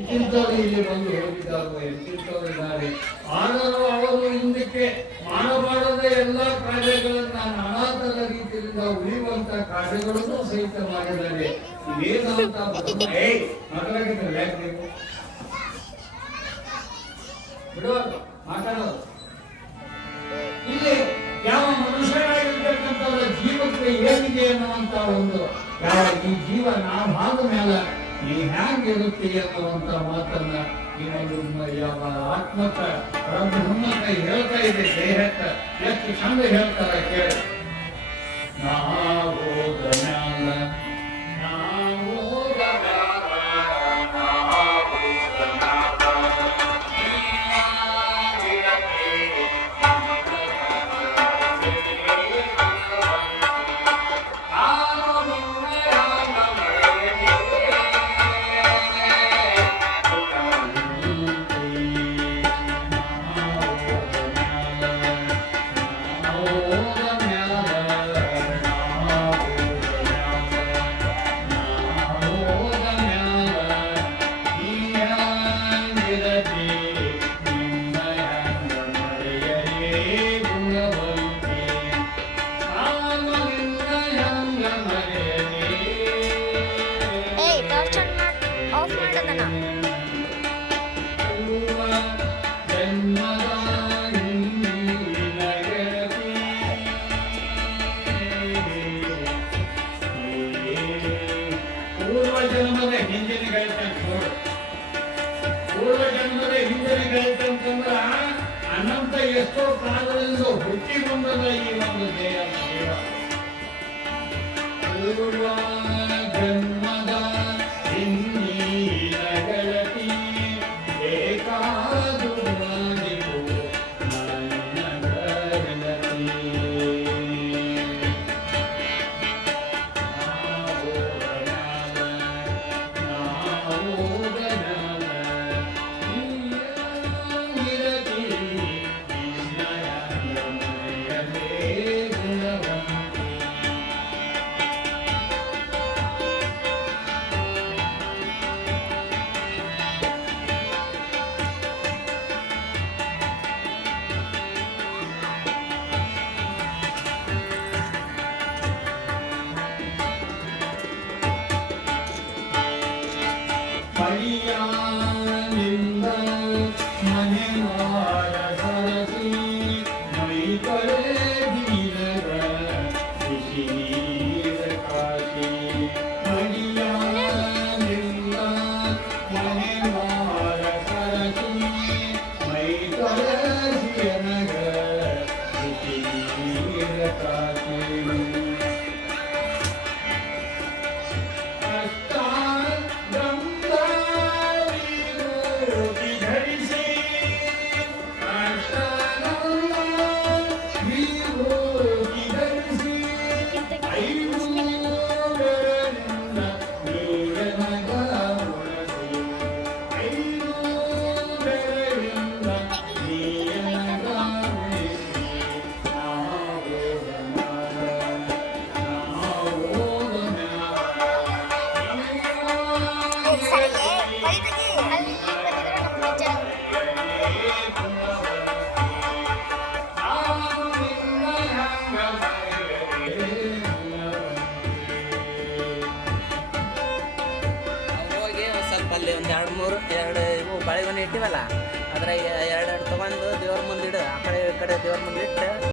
ಎಂತಿಂತವರು ಇಲ್ಲಿ ಬಂದು ಹೋಗಿದ್ದಾರೋ ಎಂತಿಂತವರಿದ್ದಾರೆ. ಆದರೂ ಅವರು ಹಿಂದಕ್ಕೆ ಮಾಡಬಾರದ ಎಲ್ಲ ಕಾರ್ಯಗಳನ್ನ ನಾನಾತರ ರೀತಿಯಿಂದ ಉಳಿಯುವಂತ ಕಾರ್ಯಗಳನ್ನು ಸಹಿತ ಮಾಡಿದ್ದಾರೆ. ವೇದಾಂತ ಮಾತಾಡಕ್ಕಿದ್ರೆ ಯಾಕೆ ನೀವು ಬಿಡುವಾಗ ಮಾತಾಡೋದು ಇಲ್ಲಿ ಯಾವ ಮನುಷ್ಯರಾಗಿರ್ತಕ್ಕಂಥವರ ಜೀವಕ್ಕೆ ಏನಿದೆ ಅನ್ನುವಂತ ಒಂದು ಯಾವ ಈ ಜೀವ ನಾವು ಆದ ಮೇಲೆ ನೀ ಹ್ಯಾಂಗಿರುತ್ತೆ ಅನ್ನುವಂತ ಮಾತನ್ನ ಈ ಒಂದು ಯಾವ ಆತ್ಮಕ ಬ್ರಹ್ಮಕ್ಕ ಹೇಳ್ತಾ ಇದೆ. ದೇಹಕ್ಕ ಎಷ್ಟು ಚಂದ ಹೇಳ್ತಾರ ಕೇಳಿ. ನಾವೋದ ಮ್ಯಾಲ ಜನ್ಮದ ಹಿಂದಿನ ಪೂರ್ವ ಜನ್ಮದ ಹಿಂದಿನ ಗಳಿತಂತಂದ್ರ ಅನಂತ ಎಷ್ಟೋ ಕಾಲದಿಂದ ಹುಟ್ಟಿ ಬಂದದ ಈ ಒಂದು ದೇಹ. ಪೂರ್ವ ಜನ್ಮದ ಹಿಂದಿನ ಗಳತಿ ಬೇಕಾದು ಮೈಯಾನಿಂದ ಮನೆ ಮಾಡ ಸರಸಿ ಮೈ ಕಡೆ ಬೀರಗ ಖುಷಿ ನೀರ ಕಾಶಿ. ಮೈಯಾನಿಂದ ಮನೆ ಮಾಡ ಸರಸಿ ಮೈ ಕಡೆ ಬೀರಗ ಖುಷಿ ನೀರ ಕಾಶಿ. ಅಲ್ಲಿ ಒಂದು ಎರಡು ಇವು ಬಾಳೆಗೊನೆ ಇಟ್ಟಿವಲ್ಲ ಅದ್ರಾಗ ಎರಡು ತಗೊಂಡು ದೇವ್ರ ಮುಂದೆ ಇಡು. ಆ ಕಡೆ ಈ ಕಡೆ ದೇವ್ರ ಮುಂದೆ ಇಟ್ಟು